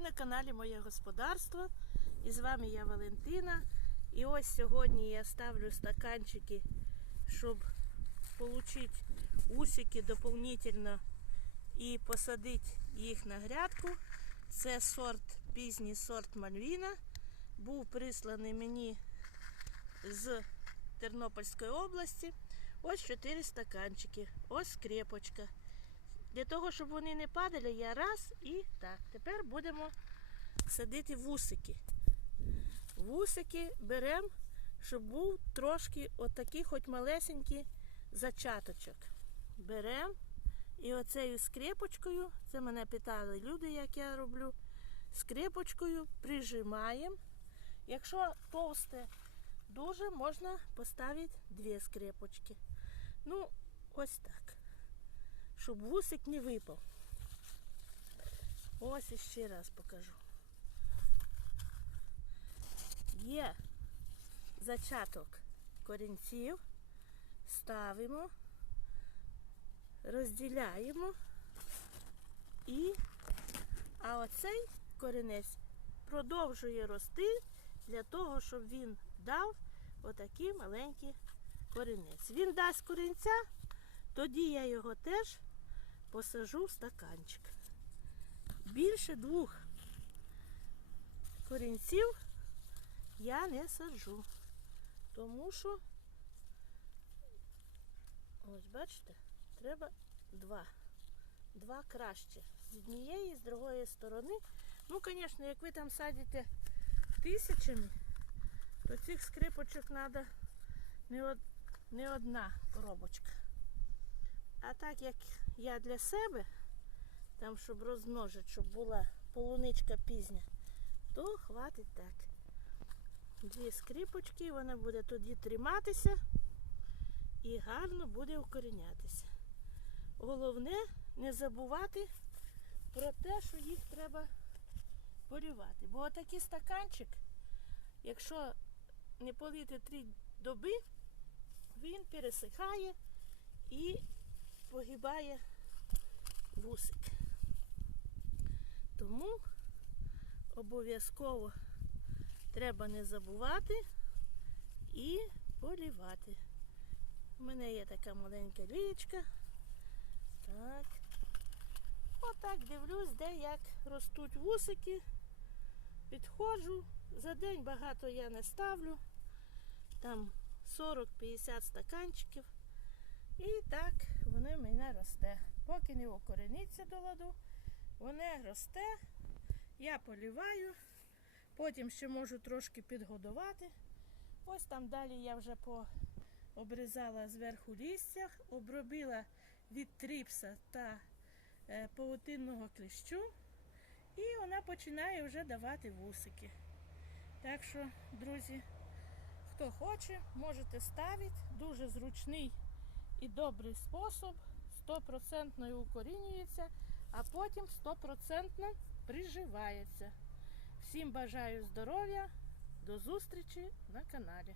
На каналі Моє Господарство. І з вами я Валентина. І ось сьогодні я ставлю стаканчики, щоб отримати усики доповнительно і посадити їх на грядку. Це сорт, пізній сорт Мальвіна. Був присланий мені з Тернопільської області. Ось 4 стаканчики, ось скрепочка. Для того, щоб вони не падали, я раз і так. Тепер будемо садити вусики. Вусики беремо, щоб був трошки отакий, хоч малесенький зачаточок. Беремо і оцею скрепочкою, це мене питали люди, як я роблю, скрепочкою прижимаємо. Якщо товсте дуже, можна поставити дві скрепочки. Ну, ось так щоб вусик не випав. Ось іще раз покажу. Є зачаток корінців, ставимо, розділяємо і, а оцей корінець продовжує рости для того, щоб він дав отакий маленький корінець. Він дасть корінця, тоді я його теж посажу в стаканчик. Більше двох корінців я не саджу, тому що, ось бачите, треба два. Два краще. З однієї з другої сторони. Ну, звісно, як ви там садите тисячами, то цих скрипочок треба не одна коробочка. Так як я для себе, там, щоб розмножити, щоб була полуничка пізня, то хватить так. Дві скрипочки, вона буде тоді триматися і гарно буде укорінятися. Головне не забувати про те, що їх треба полювати. Бо отакий стаканчик, якщо не полити три доби, він пересихає і погибає вусик. Тому обов'язково треба не забувати і полівати. У мене є така маленька лієчка. Так. Отак дивлюсь, де як ростуть вусики. Підходжу. За день багато я не ставлю. Там 40-50 стаканчиків. І так воно в мене росте. Поки не окорениться до ладу, воно росте, я поліваю, потім ще можу трошки підгодувати. Ось там далі я вже обрізала зверху лістя, обробила від тріпса та е, павутинного кліщу. І вона починає вже давати вусики. Так що, друзі, хто хоче, можете ставити. Дуже зручний і добрий спосіб, стопроцентно укорінюється, а потім стопроцентно приживається. Всім бажаю здоров'я, до зустрічі на каналі.